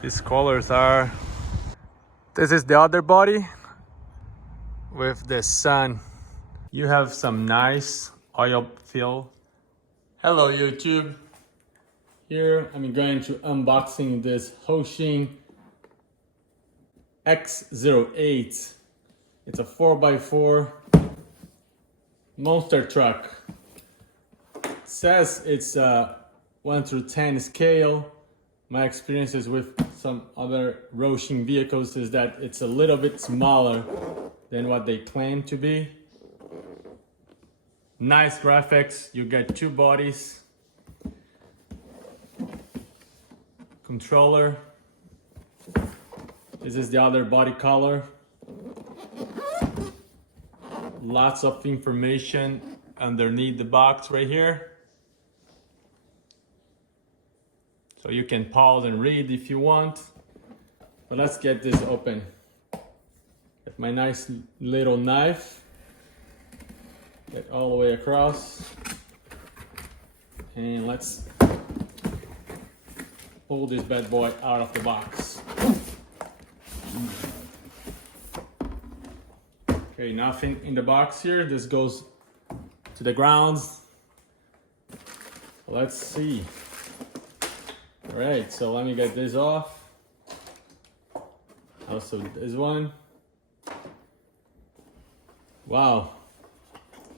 These colors are... This is the other body with the sun. You have some nice oil fill. Hello YouTube. Here I'm going to unboxing this Hosim X08. It's a 4x4 monster truck. It says it's a 1 through 10 scale. My experiences with some other Hosim vehicles is that it's a little bit smaller than what they claim to be. Nice graphics. You get two bodies, controller. This is the other body color. Lots of information underneath the box right here. So you can pause and read if you want. But let's get this open. Get my nice little knife. Get all the way across. And let's pull this bad boy out of the box. Okay, nothing in the box here. This goes to the ground. Let's see. All right, so let me get this off. Also this one. Wow.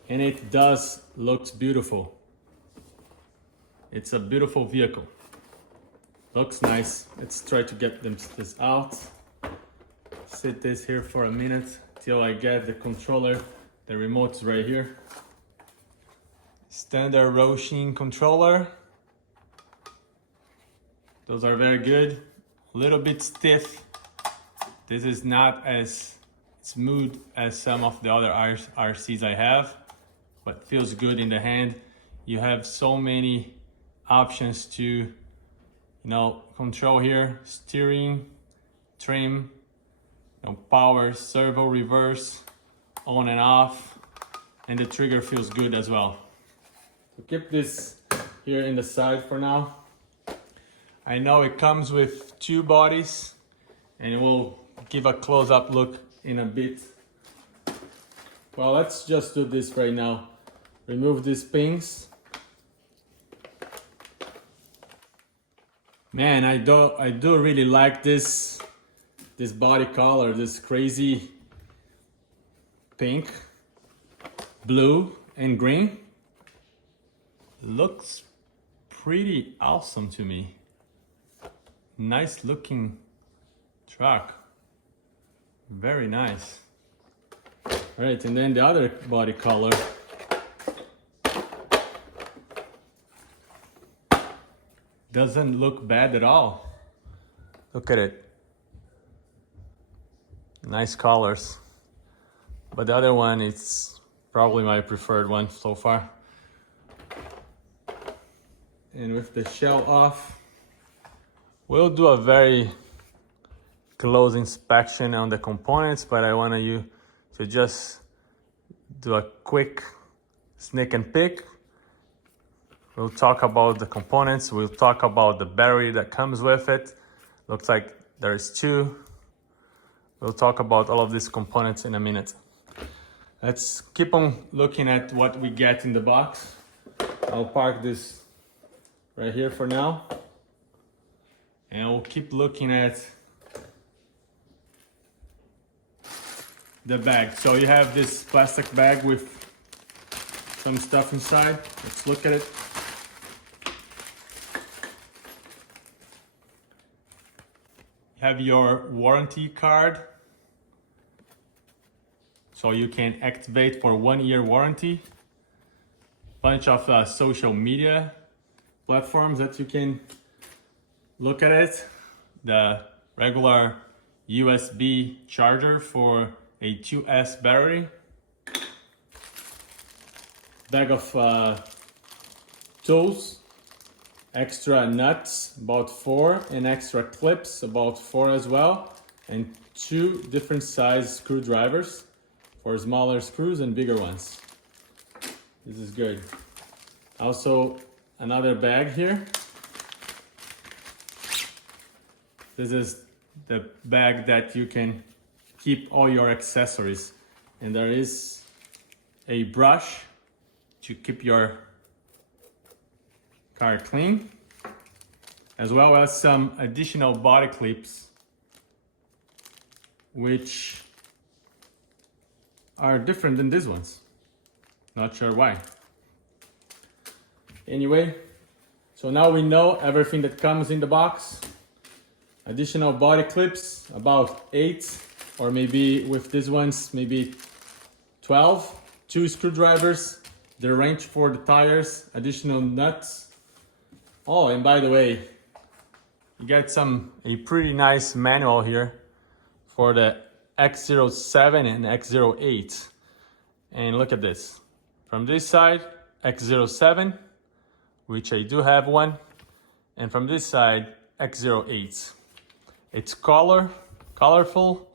And it does looks beautiful. It's a beautiful vehicle. Looks nice. Let's try to get this out. Sit this here for a minute till I get the controller. The remote's right here. Standard Hosim controller. Those are very good. A little bit stiff. This is not as smooth as some of the other RCs I have, but feels good in the hand. You have so many options to, control here: steering, trim, power, servo, reverse, on and off, and the trigger feels good as well. So keep this here in the side for now. I know it comes with two bodies, and we'll give a close-up look in a bit. Well, let's just do this right now. Remove these pins. Man, I do really like this body color, this crazy pink, blue, and green. Looks pretty awesome to me. Nice looking truck. Very nice. All right, and then the other body color. Doesn't look bad at all. Look at it. Nice colors. But the other one, it's probably my preferred one so far. And with the shell off, we'll do a very close inspection on the components, but I want you to just do a quick sneak and peek. We'll talk about the components. We'll talk about the battery that comes with it. Looks like there's two. We'll talk about all of these components in a minute. Let's keep on looking at what we get in the box. I'll park this right here for now. And we'll keep looking at the bag. So you have this plastic bag with some stuff inside. Let's look at it. You have your warranty card. So you can activate for 1 year warranty. Bunch of social media platforms that you can look at it. The regular USB charger for a 2S battery. Bag of tools. Extra nuts, about 4, and extra clips, about 4 as well. And 2 different size screwdrivers for smaller screws and bigger ones. This is good. Also, another bag here. This is the bag that you can keep all your accessories. And there is a brush to keep your car clean, as well as some additional body clips which are different than these ones. Not sure why. Anyway, so now we know everything that comes in the box. Additional body clips, about 8, or maybe with these ones, maybe 12. 2 screwdrivers, the wrench for the tires, additional nuts. Oh, and by the way, you get a pretty nice manual here for the X07 and X08. And look at this. From this side, X07, which I do have one. And from this side, X08. It's colorful.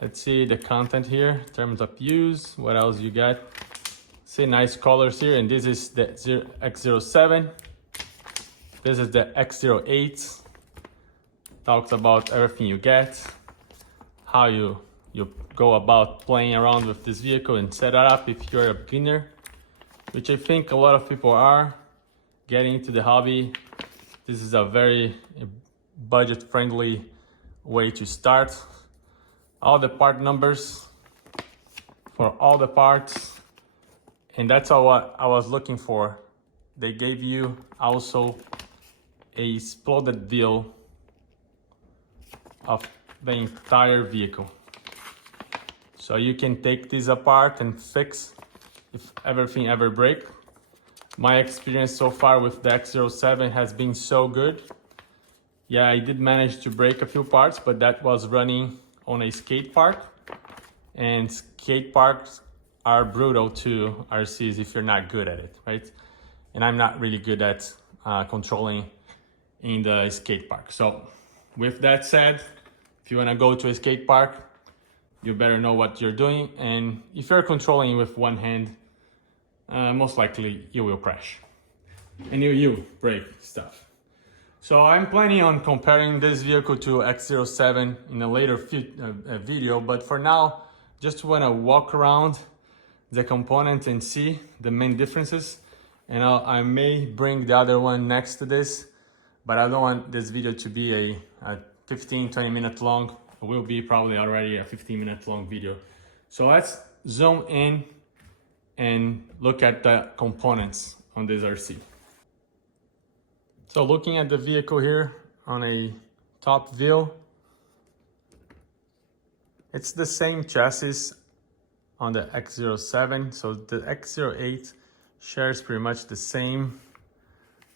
Let's see the content here in terms of use. What else you got? See, nice colors here. And this is the X07. This is the X08. Talks about everything you get, how you go about playing around with this vehicle and set it up if you're a beginner, which I think a lot of people are getting into the hobby. This is a very budget-friendly way to start. All the part numbers for all the parts, and that's all what I was looking for. They gave you also a exploded deal of the entire vehicle, so you can take this apart and fix if everything ever breaks. My experience so far with the X07 has been so good. Yeah, I did manage to break a few parts, but that was running on a skate park, and skate parks are brutal to RCs if you're not good at it, right? And I'm not really good at controlling in the skate park. So with that said, if you want to go to a skate park, you better know what you're doing, and if you're controlling with one hand, most likely you will crash and you break stuff. So I'm planning on comparing this vehicle to X07 in a later video, but for now, just want to walk around the components and see the main differences. And I may bring the other one next to this, but I don't want this video to be a 15-20 minute long. It will be probably already a 15-minute long video. So let's zoom in and look at the components on this RC. So looking at the vehicle here on a top view, it's the same chassis on the X07. So the X08 shares pretty much the same.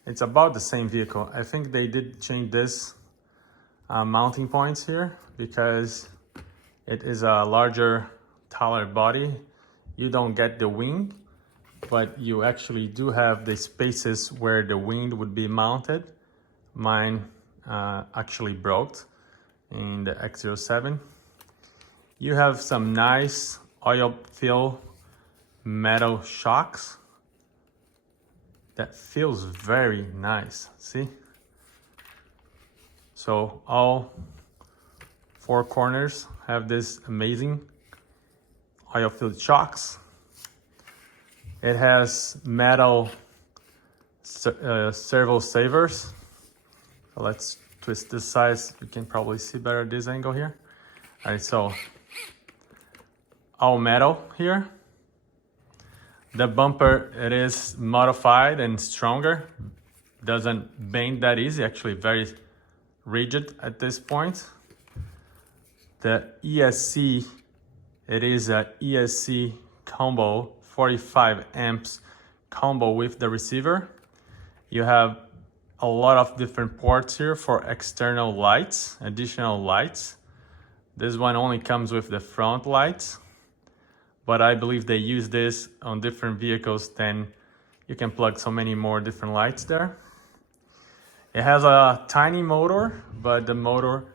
It's about the same vehicle. I think they did change this mounting points here because it is a larger, taller body. You don't get the wing, but you actually do have the spaces where the wing would be mounted. Mine actually broke in the X07. You have some nice oil fill metal shocks. That feels very nice, see? So all 4 corners have this amazing oil filled shocks. It has metal servo savers. So let's twist this size. You can probably see better this angle here. All right, so all metal here. The bumper, it is modified and stronger. Doesn't bend that easy, actually very rigid at this point. The ESC, it is a ESC combo, 45 amps combo with the receiver. You have a lot of different ports here for external lights, additional lights. This one only comes with the front lights, but I believe they use this on different vehicles, then you can plug so many more different lights there. It has a tiny motor, but the motor,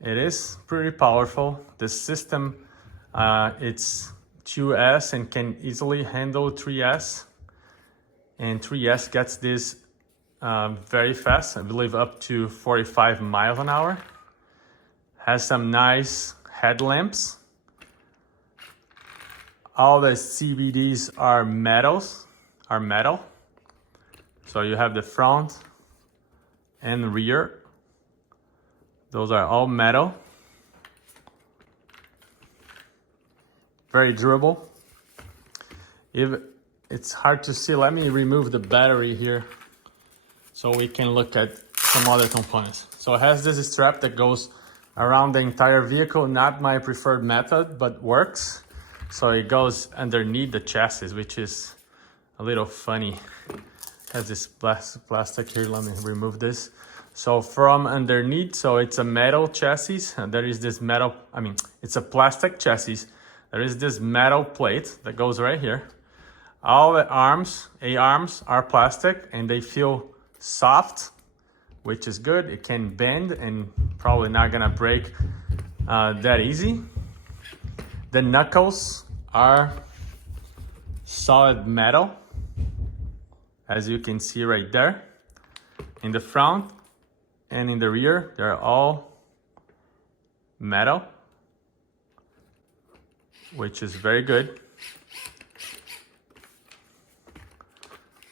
it is pretty powerful. The system, it's 2S and can easily handle 3S. And 3S gets this very fast, I believe up to 45 miles an hour. Has some nice headlamps. All the CVDs are metal. So you have the front and rear. Those are all metal. Very durable. If it's hard to see, let me remove the battery here so we can look at some other components. So it has this strap that goes around the entire vehicle, not my preferred method, but works. So it goes underneath the chassis, which is a little funny. It has this plastic here, let me remove this. So from underneath, so it's a metal chassis, and there is this metal, it's a plastic chassis. There is this metal plate that goes right here. All the arms, A-arms, are plastic and they feel soft, which is good. It can bend and probably not gonna break that easy. The knuckles are solid metal, as you can see right there. In the front and in the rear, they're all metal, which is very good.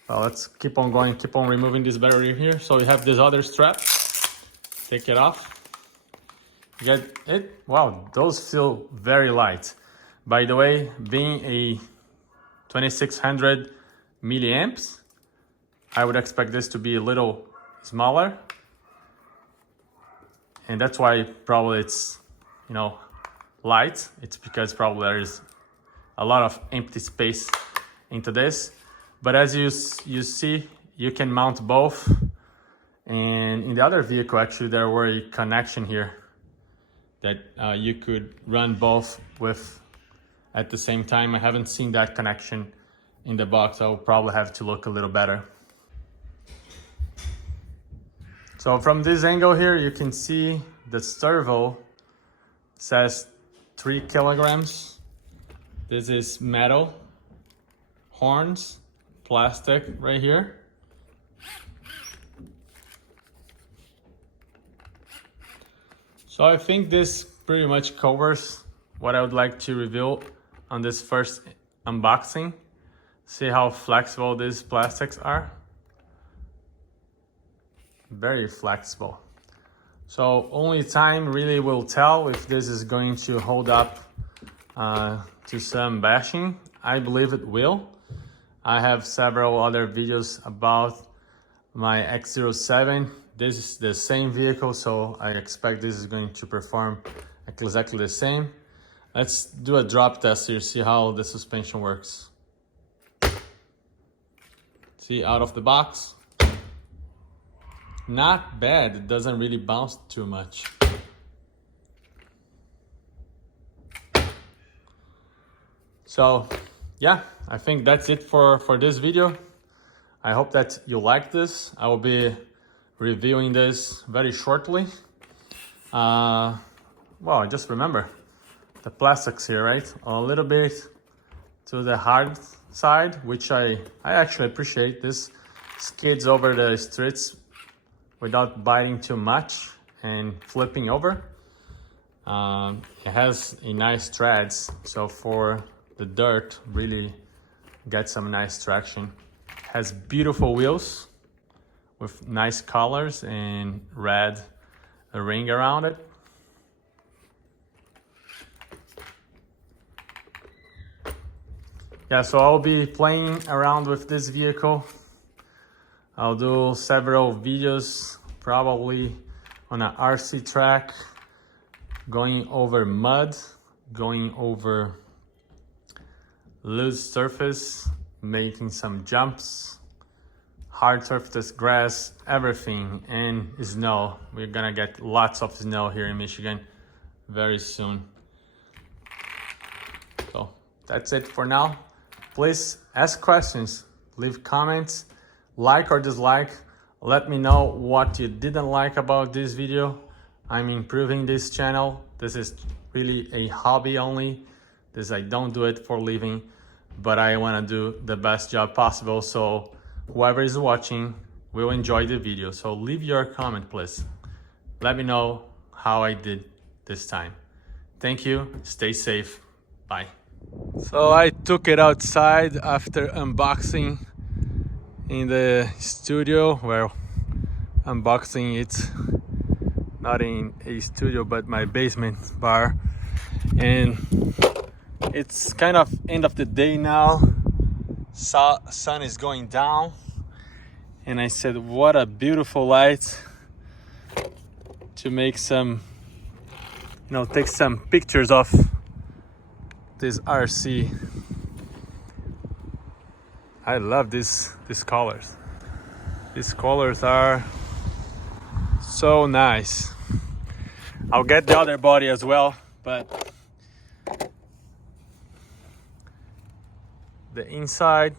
Well, let's keep on going, keep on removing this battery here. So we have this other strap. Take it off. You get it. Wow, those feel very light. By the way, being a 2600 milliamps, I would expect this to be a little smaller. And that's why probably it's, light. It's because probably there is a lot of empty space into this. But as you see, you can mount both. And in the other vehicle, actually, there were a connection here that you could run both with at the same time. I haven't seen that connection in the box. I'll probably have to look a little better. So from this angle here, you can see the servo says 3 kilograms. This is metal, horns, plastic right here. So I think this pretty much covers what I would like to reveal on this first unboxing. See how flexible these plastics are. Very flexible. So only time really will tell if this is going to hold up to some bashing. I believe it will. I have several other videos about my X07. This is the same vehicle, so I expect this is going to perform exactly the same. Let's do a drop test here, see how the suspension works. See, out of the box. Not bad, it doesn't really bounce too much. So yeah, I think that's it for this video. I hope that you like this. I will be reviewing this very shortly. Well, just remember the plastics here, right? A little bit to the hard side, which I actually appreciate. This skids over the streets without biting too much and flipping over. It has a nice treads, so for the dirt, really get some nice traction. Has beautiful wheels with nice colors and red ring around it. Yeah, so I'll be playing around with this vehicle. I'll do several videos, probably on an RC track, going over mud, going over loose surface, making some jumps, hard surface, grass, everything, and snow. We're gonna get lots of snow here in Michigan very soon. So that's it for now. Please ask questions, leave comments, like or dislike. Let me know what you didn't like about this video. I'm improving this channel. This is really a hobby only. I don't do it for a living, but I want to do the best job possible. So whoever is watching will enjoy the video. So leave your comment, please. Let me know how I did this time. Thank you. Stay safe. Bye. So I took it outside after unboxing in the studio. Well, unboxing it not in a studio but my basement bar, and it's kind of end of the day now. Sun is going down, and I said, what a beautiful light to make some, take some pictures of this RC. I love these colors. These colors are so nice. I'll get the other body as well, but the inside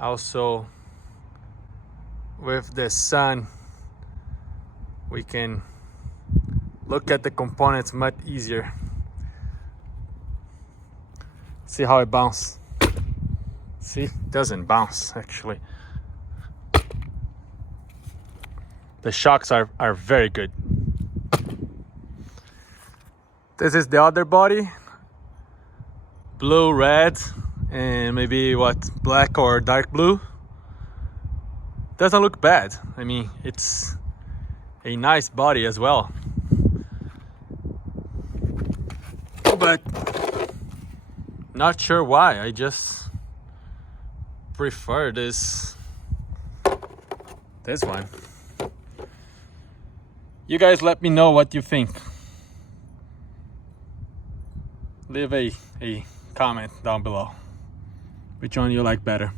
also, with the sun, we can look at the components much easier. See how it bounces? See, it doesn't bounce actually. The shocks are very good. This is the other body. Blue, red, and maybe black or dark blue. Doesn't look bad. I mean, it's a nice body as well. But not sure why. I just prefer this one. You guys let me know what you think. Leave a comment down below. Which one you like better?